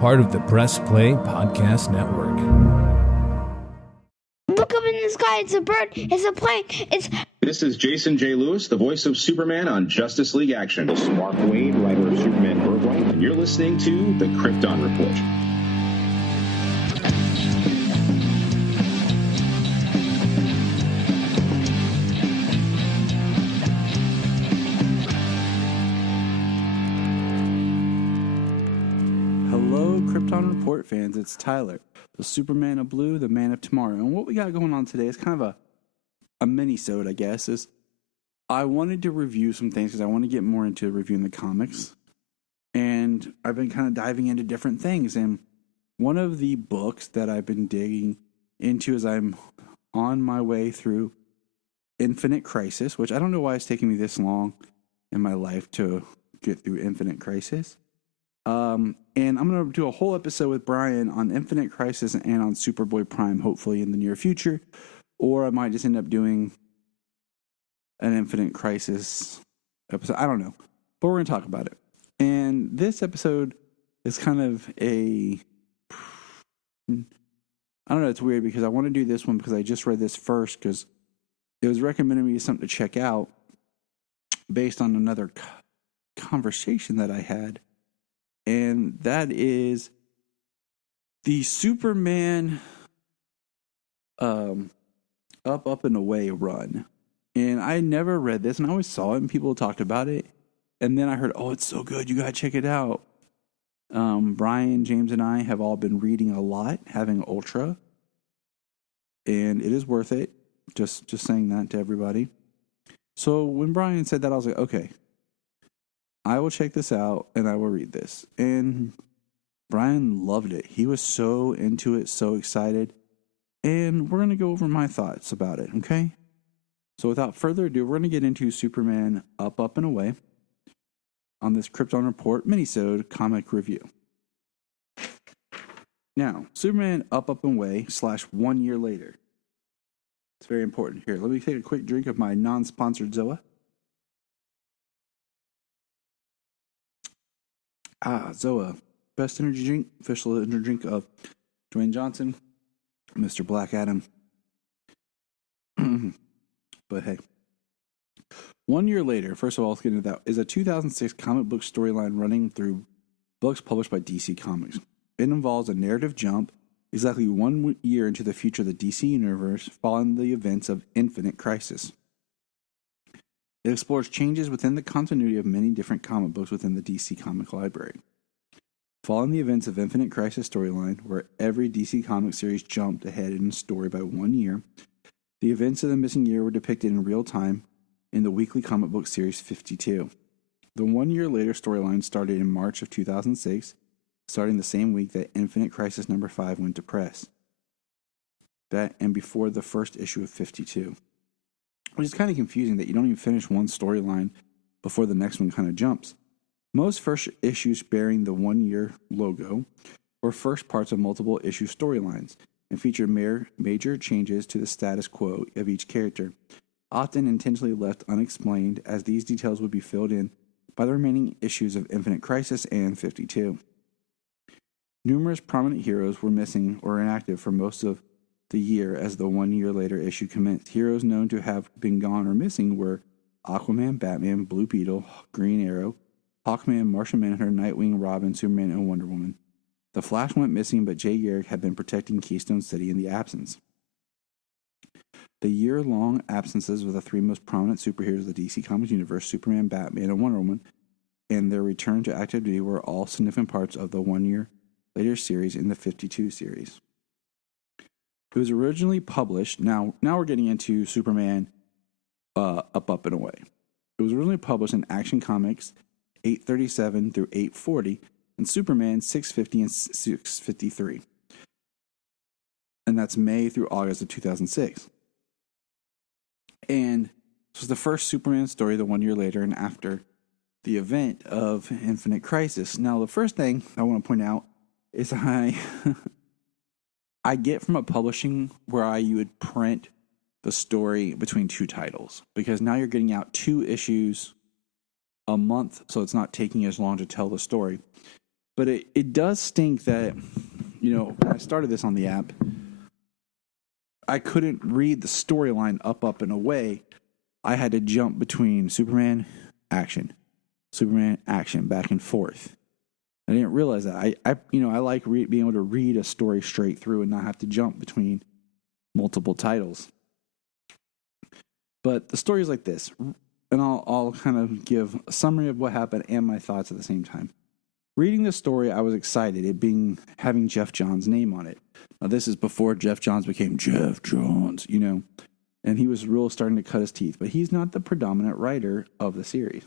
part of the Press Play Podcast Network. Look up in the sky, it's a bird, it's a plane, This is Jason J. Lewis, the voice of Superman on Justice League Action. This is Mark Wade, writer of Superman Birthright, and you're listening to the Krypton Report. Hello, Krypton Report fans. It's Tyler, the Superman of Blue, the Man of Tomorrow. And what we got going on today is kind of a mini-sode, I guess, is I wanted to review some things because I want to get more into reviewing the comics. And I've been kind of diving into different things. And one of the books that I've been digging into as I'm on my way through Infinite Crisis, which I don't know why it's taking me this long in my life to get through Infinite Crisis. And I'm going to do a whole episode with Brian on Infinite Crisis and on Superboy Prime, hopefully in the near future. Or I might just end up doing an Infinite Crisis episode. I don't know. But we're going to talk about it. And this episode is kind of I don't know, it's weird because I want to do this one because I just read this first because it was recommended me something to check out based on another conversation that I had. And that is the Superman Up and Away run. And I never read this, and I always saw it, and people talked about it. And then I heard, oh, it's so good, you gotta check it out. Brian, James, and I have all been reading a lot, having Ultra. And it is worth it. Just saying that to everybody. So when Brian said that, I was like, okay, I will check this out and I will read this. And Brian loved it. He was so into it, so excited. And we're going to go over my thoughts about it, okay? So without further ado, we're going to get into Superman Up and Away on this Krypton Report minisode comic review. Now, Superman Up and Away / 1 year later. It's very important. Here, let me take a quick drink of my non-sponsored Zoa. Zoa, best energy drink, official energy drink of Dwayne Johnson, Mr. Black Adam. But hey, 1 year later, first of all, let's get into that, is a 2006 comic book storyline running through books published by DC Comics. It involves a narrative jump exactly 1 year into the future of the DC Universe following the events of Infinite Crisis. It explores changes within the continuity of many different comic books within the DC comic library. Following the events of Infinite Crisis storyline, where every DC comic series jumped ahead in the story by 1 year, the events of the missing year were depicted in real time in the weekly comic book series 52. The 1 year later storyline started in March of 2006, starting the same week that Infinite Crisis number 5 went to press. That and before the first issue of 52. Which is kind of confusing that you don't even finish one storyline before the next one kind of jumps. Most first issues bearing the 1 year logo were first parts of multiple issue storylines and feature major changes to the status quo of each character, often intentionally left unexplained, as these details would be filled in by the remaining issues of Infinite Crisis and 52. Numerous prominent heroes were missing or inactive for most of the year as the 1 year later issue commenced. Heroes known to have been gone or missing were Aquaman, Batman, Blue Beetle, Green Arrow, Hawkman, Martian Manhunter, Nightwing, Robin, Superman, and Wonder Woman. The Flash went missing, but Jay Garrick had been protecting Keystone City in the absence. The year-long absences of the three most prominent superheroes of the DC Comics universe, Superman, Batman, and Wonder Woman, and their return to active duty were all significant parts of the 1 year later series in the 52 series. It was originally published, now we're getting into Superman Up and Away. It was originally published in Action Comics 837 through 840 and Superman 650 and 653. And that's May through August of 2006. And this was the first Superman story the 1 year later and after the event of Infinite Crisis. Now, the first thing I want to point out is I get from a publishing where you would print the story between two titles, because now you're getting out 2 issues a month, so it's not taking as long to tell the story. But it does stink that, when I started this on the app, I couldn't read the storyline up and away. I had to jump between Superman, action, back and forth. I didn't realize that. I like being able to read a story straight through and not have to jump between multiple titles. But the story is like this, and I'll kind of give a summary of what happened and my thoughts at the same time. Reading the story, I was excited, having Jeff Johns' name on it. Now, this is before Jeff Johns became Jeff Johns, and he was really starting to cut his teeth, but he's not the predominant writer of the series.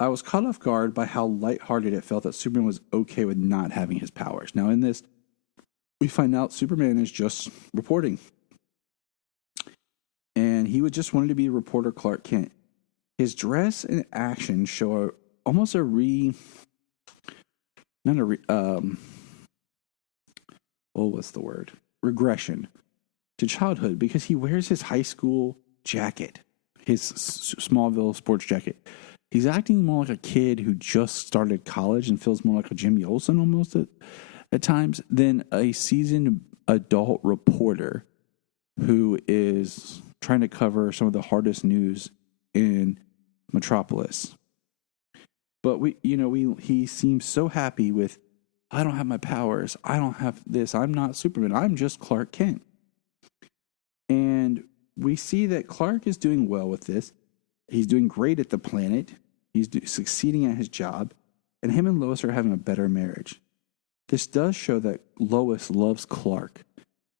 I was caught off guard by how lighthearted it felt that Superman was okay with not having his powers. Now, in this, we find out Superman is just reporting. And he would just wanted to be reporter Clark Kent. His dress and action show almost regression to childhood, because he wears his high school jacket, his Smallville sports jacket. He's acting more like a kid who just started college and feels more like a Jimmy Olsen almost at times than a seasoned adult reporter who is trying to cover some of the hardest news in Metropolis. But he seems so happy with, I don't have my powers, I don't have this, I'm not Superman, I'm just Clark Kent. And we see that Clark is doing well with this. He's doing great at the planet. He's succeeding at his job. And him and Lois are having a better marriage. This does show that Lois loves Clark,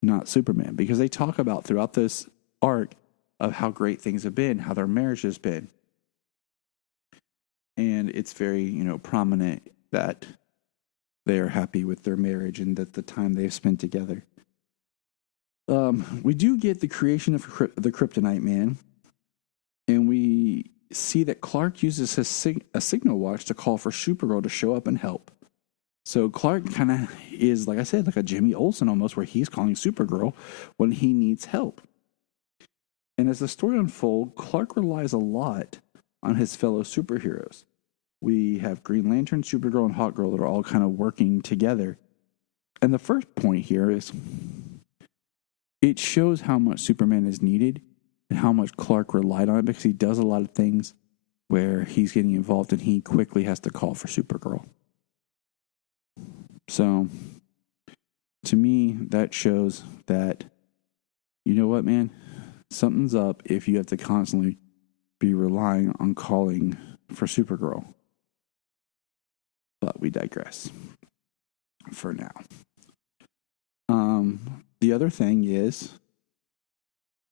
not Superman, because they talk about throughout this arc of how great things have been, how their marriage has been. And it's very, prominent that they are happy with their marriage and that the time they have spent together. We do get the creation of the Kryptonite Man, and we see that Clark uses a signal watch to call for Supergirl to show up and help. So Clark kind of is, like I said, like a Jimmy Olsen almost, where he's calling Supergirl when he needs help. And as the story unfolds, Clark relies a lot on his fellow superheroes. We have Green Lantern, Supergirl, and Hawkgirl that are all kind of working together. And the first point here is it shows how much Superman is needed and how much Clark relied on it, because he does a lot of things where he's getting involved and he quickly has to call for Supergirl. So, to me, that shows that, you know what, man? Something's up if you have to constantly be relying on calling for Supergirl. But we digress for now. The other thing is,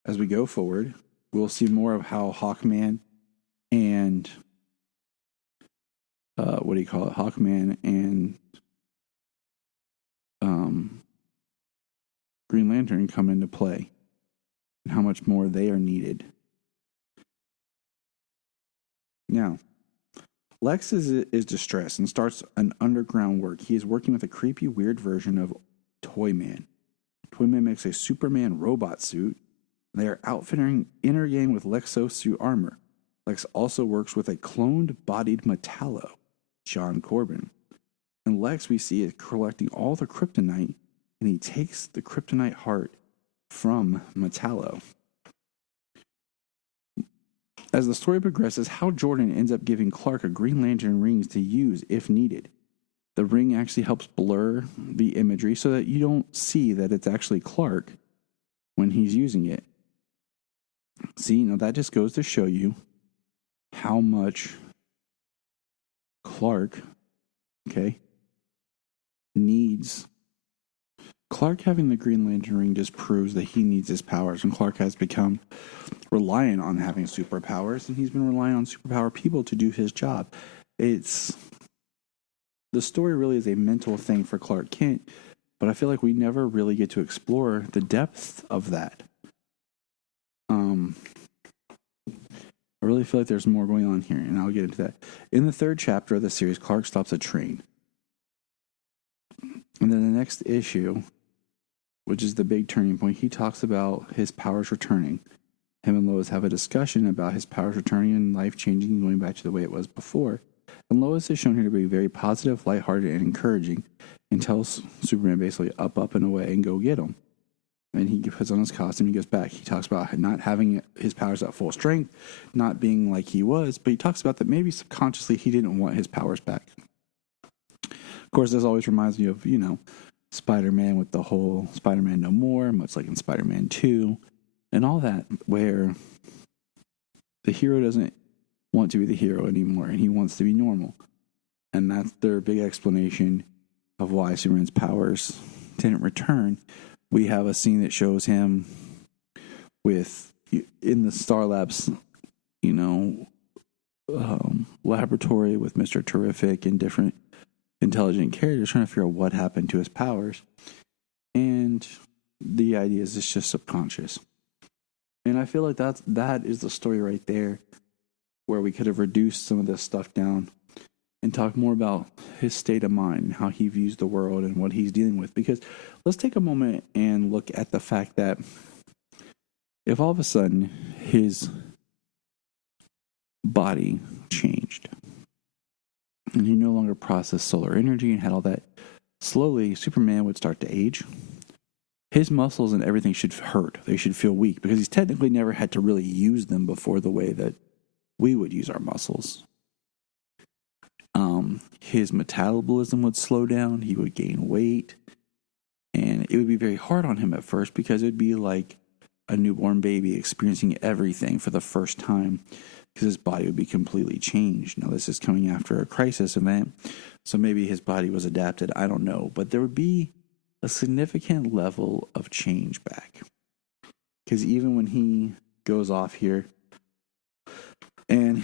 as we go forward, we'll see more of how Hawkman and Hawkman and Green Lantern come into play, and how much more they are needed. Now, Lex is distressed and starts an underground work. He is working with a creepy, weird version of Toyman. Toyman makes a Superman robot suit. They are outfitting inner game with Lexosuit armor. Lex also works with a cloned-bodied Metallo, John Corbin. And Lex, we see, is collecting all the kryptonite, and he takes the kryptonite heart from Metallo. As the story progresses, Hal Jordan ends up giving Clark a Green Lantern rings to use if needed. The ring actually helps blur the imagery so that you don't see that it's actually Clark when he's using it. See, that just goes to show you how much Clark, needs. Clark having the Green Lantern ring just proves that he needs his powers, and Clark has become reliant on having superpowers, and he's been relying on superpower people to do his job. The story really is a mental thing for Clark Kent, but I feel like we never really get to explore the depth of that. I really feel like there's more going on here, and I'll get into that. In the third chapter of the series, Clark stops a train. And then the next issue, which is the big turning point, he talks about his powers returning. Him and Lois have a discussion about his powers returning and life changing and going back to the way it was before. And Lois is shown here to be very positive, lighthearted, and encouraging, and tells Superman basically up and away and go get him. And he puts on his costume, he goes back. He talks about not having his powers at full strength, not being like he was, but he talks about that maybe subconsciously he didn't want his powers back. Of course, this always reminds me of, Spider-Man with the whole Spider-Man No More, much like in Spider-Man 2, and all that, where the hero doesn't want to be the hero anymore, and he wants to be normal. And that's their big explanation of why Superman's powers didn't return. We have a scene that shows him in the Star Labs, laboratory with Mr. Terrific and different intelligent characters trying to figure out what happened to his powers. And the idea is it's just subconscious. And I feel like that is the story right there, where we could have reduced some of this stuff down and talk more about his state of mind and how he views the world and what he's dealing with. Because let's take a moment and look at the fact that if all of a sudden his body changed and he no longer processed solar energy and had all that, slowly Superman would start to age. His muscles and everything should hurt. They should feel weak because he's technically never had to really use them before the way that we would use our muscles. His metabolism would slow down. He would gain weight. And it would be very hard on him at first because it would be like a newborn baby experiencing everything for the first time because his body would be completely changed. Now, this is coming after a crisis event, so maybe his body was adapted. I don't know. But there would be a significant level of change back. Because even when he goes off here and,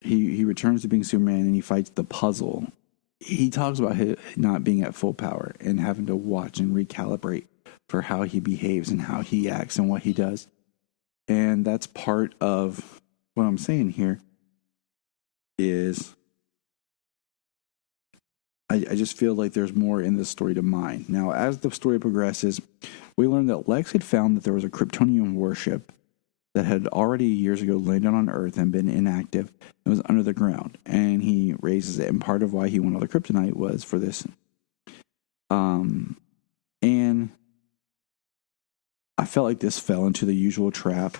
he returns to being Superman and he fights the puzzle. He talks about him not being at full power and having to watch and recalibrate for how he behaves and how he acts and what he does. And that's part of what I'm saying here is I just feel like there's more in this story to mine. Now, as the story progresses, we learn that Lex had found that there was a Kryptonian warship that had already years ago landed on Earth and been inactive and was under the ground. And he raises it. And part of why he wanted all the kryptonite was for this. And I felt like this fell into the usual trap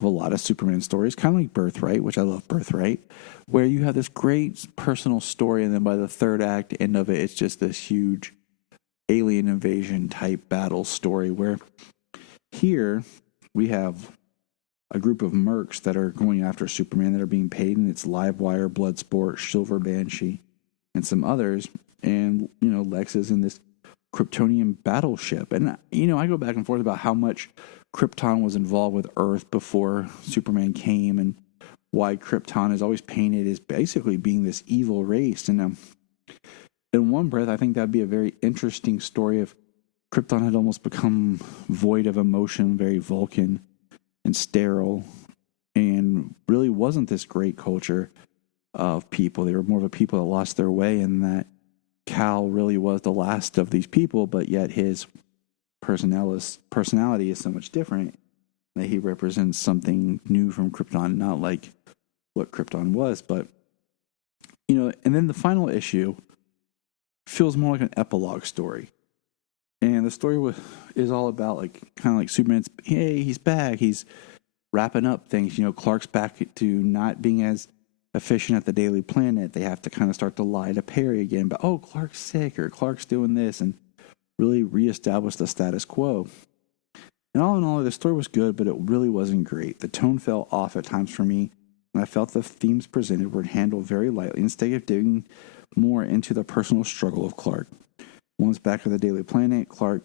of a lot of Superman stories, kind of like Birthright, which I love Birthright, where you have this great personal story, and then by the third act, end of it, it's just this huge alien invasion type battle story, where here we have a group of mercs that are going after Superman that are being paid, and it's Livewire, Bloodsport, Silver Banshee, and some others, and, Lex is in this Kryptonian battleship, and, I go back and forth about how much Krypton was involved with Earth before Superman came, and why Krypton is always painted as basically being this evil race. And in one breath, I think that'd be a very interesting story if Krypton had almost become void of emotion, very Vulcan and sterile, and really wasn't this great culture of people. They were more of a people that lost their way, and that Cal really was the last of these people, but yet his personality is so much different that he represents something new from Krypton, not like what Krypton was. But, and then the final issue feels more like an epilogue story. And the story is all about, kind of like Superman's, hey, he's back. He's wrapping up things. Clark's back to not being as efficient at the Daily Planet. They have to kind of start to lie to Perry again. But, Clark's sick, or Clark's doing this, and really reestablish the status quo. And all in all, the story was good, but it really wasn't great. The tone fell off at times for me, and I felt the themes presented were handled very lightly instead of digging more into the personal struggle of Clark. Once back at the Daily Planet, Clark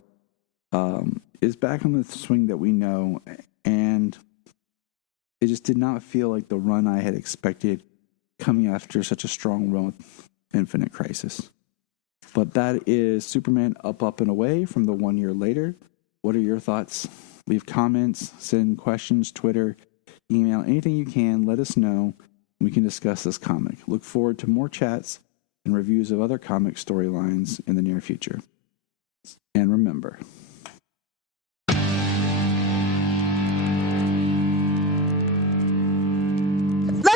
is back on the swing that we know, and it just did not feel like the run I had expected coming after such a strong run with Infinite Crisis. But that is Superman Up, and Away from the 1 year later. What are your thoughts? Leave comments, send questions, Twitter, email, anything you can. Let us know. We can discuss this comic. Look forward to more chats and reviews of other comic storylines in the near future. And remember,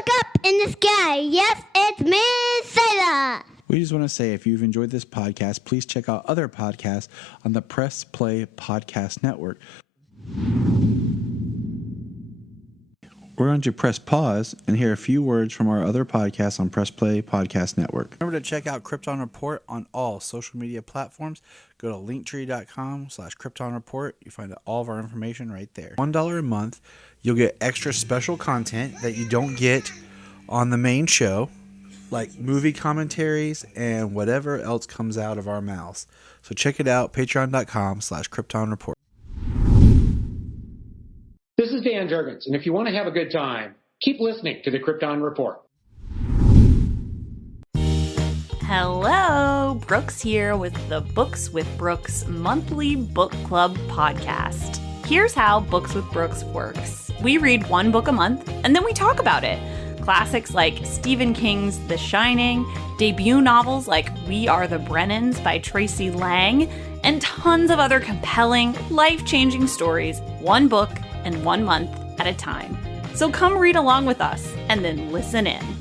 Look up in the sky. Yes, it's me, Sailor. We just want to say if you've enjoyed this podcast, please check out other podcasts on the Press Play Podcast Network. We're going to press pause and hear a few words from our other podcasts on Press Play Podcast Network. Remember to check out Krypton Report on all social media platforms. Go to linktree.com/Krypton Report. You find all of our information right there. $1 a month, you'll get extra special content that you don't get on the main show, like movie commentaries and whatever else comes out of our mouths. So check it out, patreon.com/Krypton Report. This is Dan Jurgens, and if you want to have a good time, keep listening to the Krypton Report. Hello, Brooks here with the Books with Brooks monthly book club podcast. Here's how Books with Brooks works. We read one book a month, and then we talk about it. Classics like Stephen King's The Shining, debut novels like We Are the Brennans by Tracy Lang, and tons of other compelling, life-changing stories, one book and 1 month at a time. So come read along with us and then listen in.